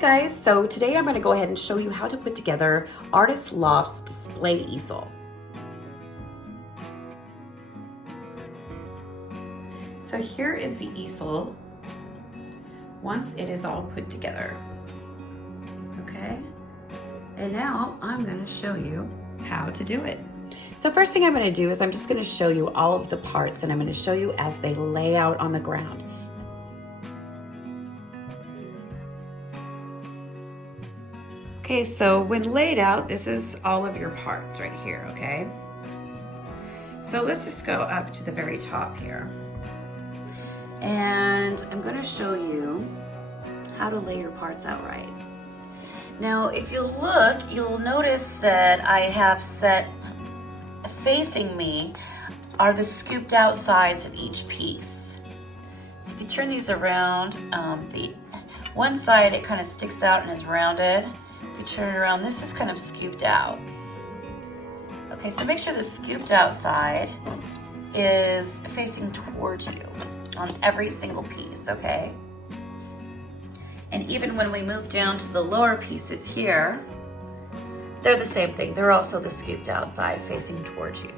guys, so today I'm going to go ahead and show you how to put together Artist Loft's display easel. So here is the easel once it is all put together. Okay, and now I'm going to show you how to do it. So first thing I'm going to do is I'm just going to show you all of the parts, and I'm going to show you as they lay out on the ground. Okay, so when laid out, this is all of your parts right here, okay? So let's just go up to the very top here. And I'm gonna show you how to lay your parts out right. Now, if you look, you'll notice that I have set, facing me are the scooped out sides of each piece. So if you turn these around, the one side, it kind of sticks out and is rounded. You turn it around, this is kind of scooped out. Okay, so make sure the scooped out side is facing towards you on every single piece, okay? And even when we move down to the lower pieces here, they're the same thing. They're also the scooped out side facing towards you.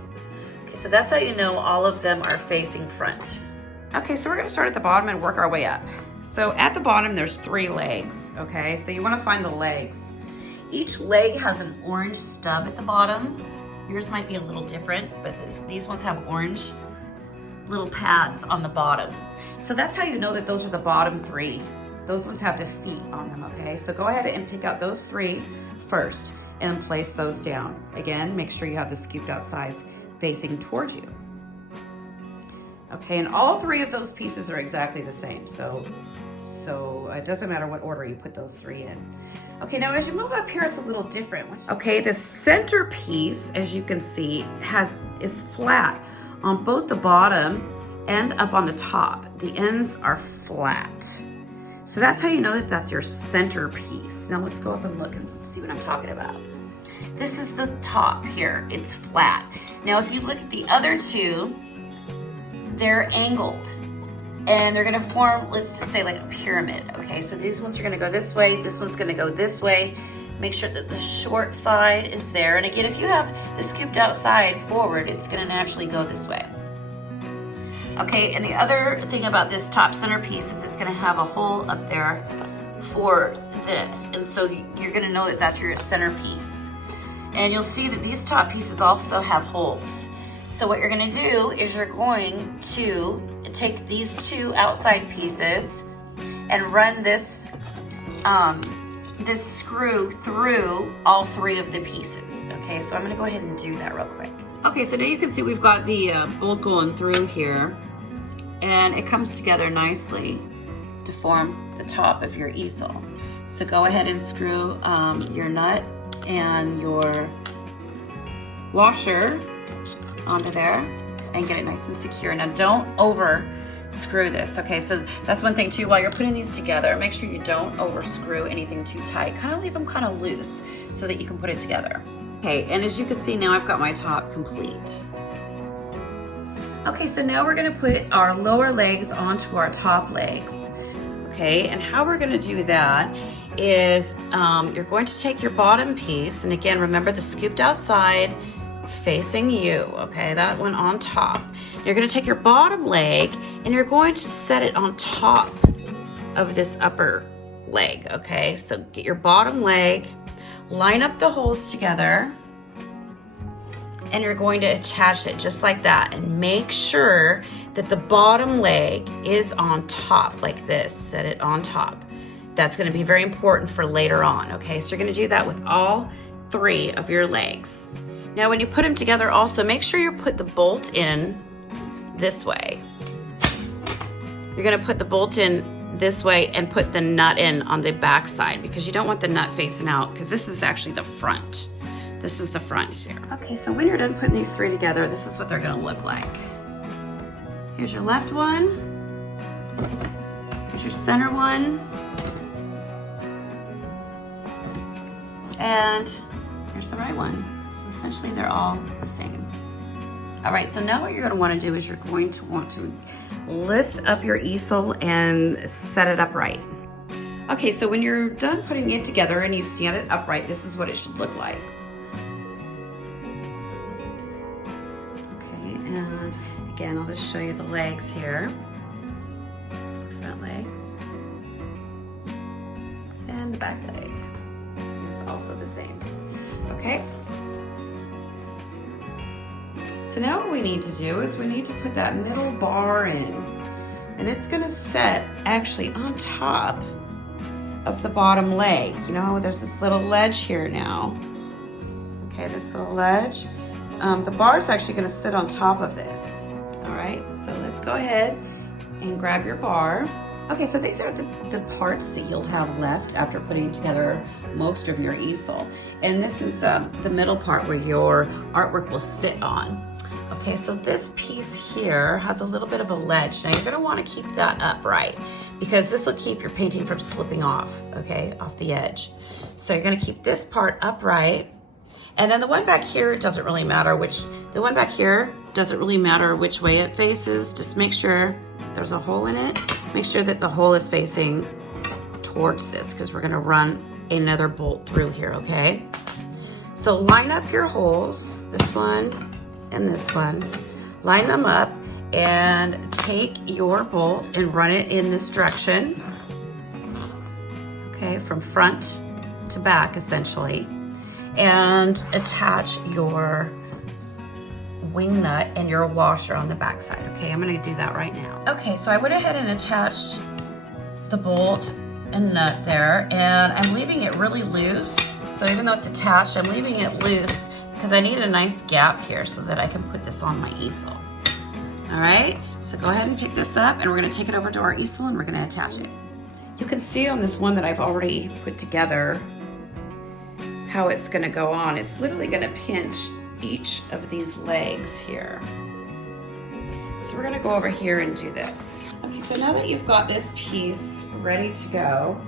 Okay, so that's how you know all of them are facing front. Okay, so we're gonna start at the bottom and work our way up. So at the bottom, there's 3 legs, okay? So you wanna find the legs. Each leg has an orange stub at the bottom. Yours might be a little different, but these ones have orange little pads on the bottom. So that's how you know that those are the bottom 3. Those ones have the feet on them, okay? So go ahead and pick out those 3 first and place those down. Again, make sure you have the scooped out sides facing towards you. Okay, and all 3 of those pieces are exactly the same. So it doesn't matter what order you put those 3 in. Okay, now as you move up here, it's a little different. Okay, the center piece, as you can see, is flat on both the bottom and up on the top. The ends are flat. So that's how you know that that's your center piece. Now let's go up and look and see what I'm talking about. This is the top here, it's flat. Now if you look at the other 2, they're angled. And they're gonna form, let's just say like a pyramid, okay? So these ones are gonna go this way, this one's gonna go this way. Make sure that the short side is there. And again, if you have the scooped out side forward, it's gonna naturally go this way. Okay, and the other thing about this top center piece is it's gonna have a hole up there for this. And so you're gonna know that that's your center piece. And you'll see that these top pieces also have holes. So what you're gonna do is you're going to take these 2 outside pieces and run this screw through all 3 of the pieces. Okay, so I'm gonna go ahead and do that real quick. Okay, so now you can see we've got the bolt going through here, and it comes together nicely to form the top of your easel. So go ahead and screw your nut and your washer onto there and get it nice and secure. Now don't over screw this, okay? So that's one thing too, while you're putting these together, make sure you don't over screw anything too tight. Kind of leave them kind of loose so that you can put it together. Okay, and as you can see now, I've got my top complete. Okay, so now we're gonna put our lower legs onto our top legs. Okay, and how we're gonna do that is you're going to take your bottom piece, and again, remember the scooped out side facing you, okay, that one on top. You're gonna take your bottom leg and you're going to set it on top of this upper leg, okay? So get your bottom leg, line up the holes together, and you're going to attach it just like that, and make sure that the bottom leg is on top like this. Set it on top. That's gonna be very important for later on, okay? So you're gonna do that with all 3 of your legs. Now when you put them together also, make sure you put the bolt in this way. You're gonna put the bolt in this way and put the nut in on the back side, because you don't want the nut facing out, because this is actually the front. This is the front here. Okay, so when you're done putting these 3 together, this is what they're gonna look like. Here's your left one. Here's your center one. And here's the right one. So essentially they're all the same. All right, so now what you're gonna wanna do is you're going to want to lift up your easel and set it upright. Okay, so when you're done putting it together and you stand it upright, this is what it should look like. Okay, and again, I'll just show you the legs here. Front legs. And the back leg is also the same. Okay. So now what we need to do is we need to put that middle bar in, and it's gonna set actually on top of the bottom leg. You know, there's this little ledge here now. Okay, this little ledge. The bar is actually gonna sit on top of this. All right, so let's go ahead and grab your bar. Okay, so these are the parts that you'll have left after putting together most of your easel. And this is the middle part where your artwork will sit on. Okay, so this piece here has a little bit of a ledge. Now you're gonna wanna keep that upright because this will keep your painting from slipping off, okay, off the edge. So you're gonna keep this part upright. And then the one back here doesn't really matter which way it faces. Just make sure there's a hole in it. Make sure that the hole is facing towards this because we're gonna run another bolt through here, okay? So line up your holes, this one and this one. Line them up and take your bolt and run it in this direction. Okay, from front to back essentially. And attach your wing nut and your washer on the back side. Okay, I'm gonna do that right now. Okay, so I went ahead and attached the bolt and nut there, and I'm leaving it really loose. So even though it's attached, I'm leaving it loose because I need a nice gap here so that I can put this on my easel. All right, so go ahead and pick this up and we're gonna take it over to our easel and we're gonna attach it. You can see on this one that I've already put together how it's gonna go on. It's literally gonna pinch each of these legs here. So we're gonna go over here and do this. Okay, so now that you've got this piece ready to go,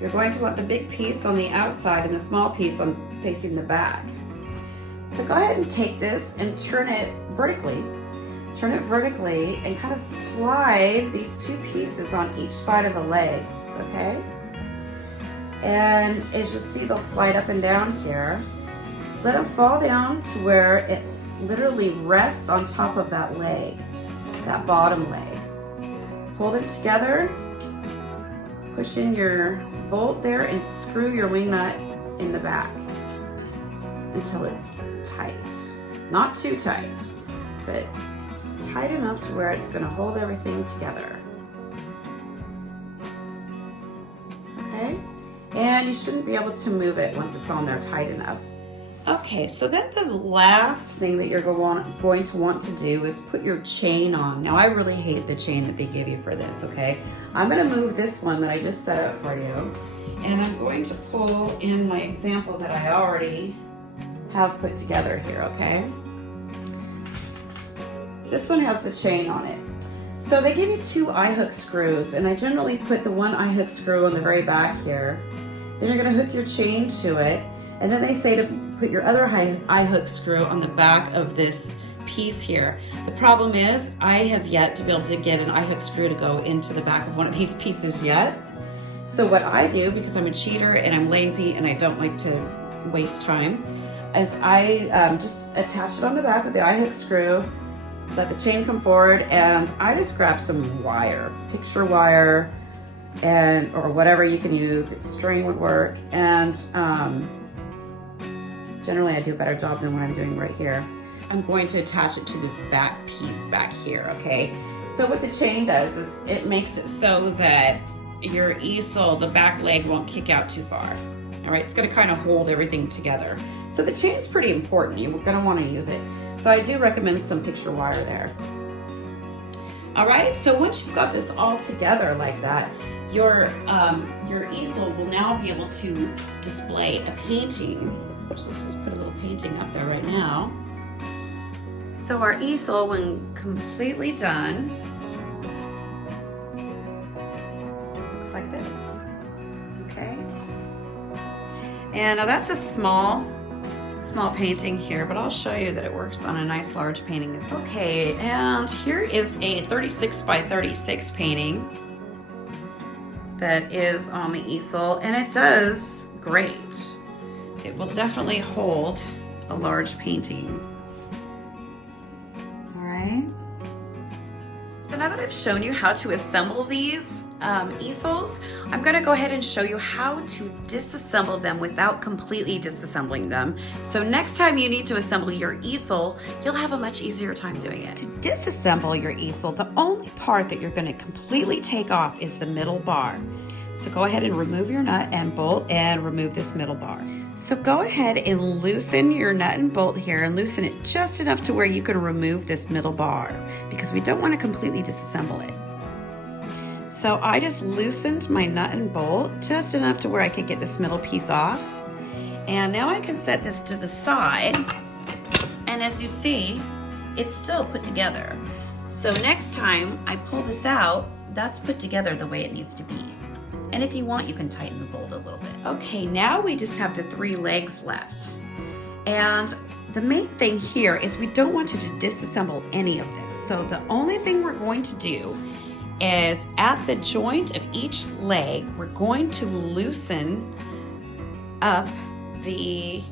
you're going to want the big piece on the outside and the small piece on facing the back. So go ahead and take this and turn it vertically. Turn it vertically and kind of slide these two pieces on each side of the legs, okay? And as you'll see, they'll slide up and down here. Just let them fall down to where it literally rests on top of that leg, that bottom leg. Hold it together, push in your bolt there and screw your wing nut in the back until it's tight. Not too tight, but just tight enough to where it's gonna hold everything together. Okay? And you shouldn't be able to move it once it's on there tight enough. Okay, so then the last thing that you're going to want to do is put your chain on. Now I really hate the chain that they give you for this, okay? I'm gonna move this one that I just set up for you, and I'm going to pull in my example that I already have put together here, okay? This one has the chain on it. So they give you 2 eye-hook screws, and I generally put the 1 eye-hook screw on the very back here. Then you're gonna hook your chain to it, and then they say to put your other eye-hook screw on the back of this piece here. The problem is, I have yet to be able to get an eye-hook screw to go into the back of one of these pieces yet. So what I do, because I'm a cheater and I'm lazy and I don't like to waste time, is I just attach it on the back of the eye-hook screw, let the chain come forward, and I just grab some wire, picture wire, and or whatever you can use. String would work, and generally I do a better job than what I'm doing right here. I'm going to attach it to this back piece back here, okay? So what the chain does is it makes it so that your easel, the back leg, won't kick out too far. All right, it's gonna kind of hold everything together. So the chain's pretty important. You're gonna wanna use it. So I do recommend some picture wire there. All right, so once you've got this all together like that, your easel will now be able to display a painting. So let's just put a little painting up there right now. So our easel, when completely done, looks like this, okay? And now that's a small painting here, but I'll show you that it works on a nice large painting as well. Okay, and here is a 36 by 36 painting. that is on the easel, and it does great. It will definitely hold a large painting. All right. So now that I've shown you how to assemble these easels, I'm gonna go ahead and show you how to disassemble them without completely disassembling them. So next time you need to assemble your easel, you'll have a much easier time doing it. To disassemble your easel, the only part that you're gonna completely take off is the middle bar. So go ahead and remove your nut and bolt and remove this middle bar. So go ahead and loosen your nut and bolt here and loosen it just enough to where you can remove this middle bar, because we don't want to completely disassemble it. So I just loosened my nut and bolt just enough to where I could get this middle piece off. And now I can set this to the side. And as you see, it's still put together. So next time I pull this out, that's put together the way it needs to be. And if you want, you can tighten the bolt a little bit. Okay, now we just have the 3 legs left. And the main thing here is we don't want to disassemble any of this. So the only thing we're going to do is at the joint of each leg, we're going to loosen up the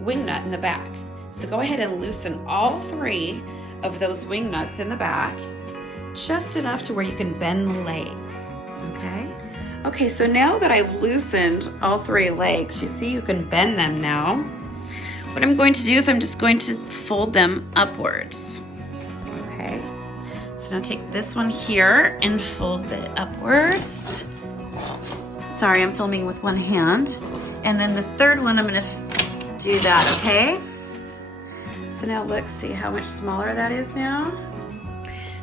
wing nut in the back. So go ahead and loosen all 3 of those wing nuts in the back, just enough to where you can bend the legs, okay? Okay, so now that I've loosened all 3 legs, you see you can bend them now. What I'm going to do is I'm just going to fold them upwards, okay? So now take this one here and fold it upwards. Sorry, I'm filming with one hand. And then the third one, I'm gonna do that, okay? So now look, see how much smaller that is now?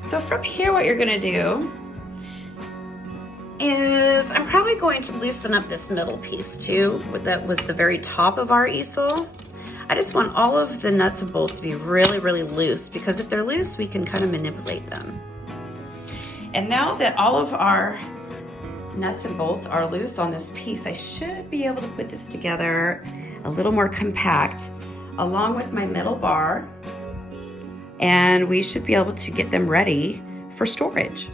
So from here, what you're gonna do is I'm probably going to loosen up this middle piece too. That was the very top of our easel. I just want all of the nuts and bolts to be really, really loose, because if they're loose, we can kind of manipulate them. And now that all of our nuts and bolts are loose on this piece, I should be able to put this together a little more compact along with my middle bar, and we should be able to get them ready for storage.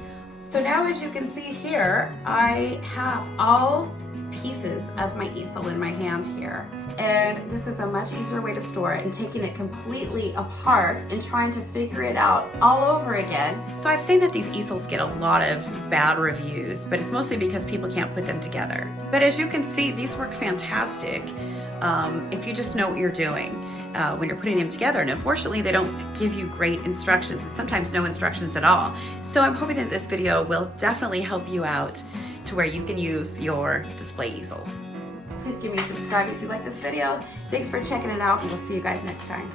So now, as you can see here, I have all pieces of my easel in my hand here. And this is a much easier way to store it, and taking it completely apart and trying to figure it out all over again. So I've seen that these easels get a lot of bad reviews, but it's mostly because people can't put them together. But as you can see, these work fantastic if you just know what you're doing when you're putting them together. And unfortunately, they don't give you great instructions, and sometimes no instructions at all. So I'm hoping that this video will definitely help you out to where you can use your display easels. Please give me a subscribe if you like this video. Thanks for checking it out, and we'll see you guys next time.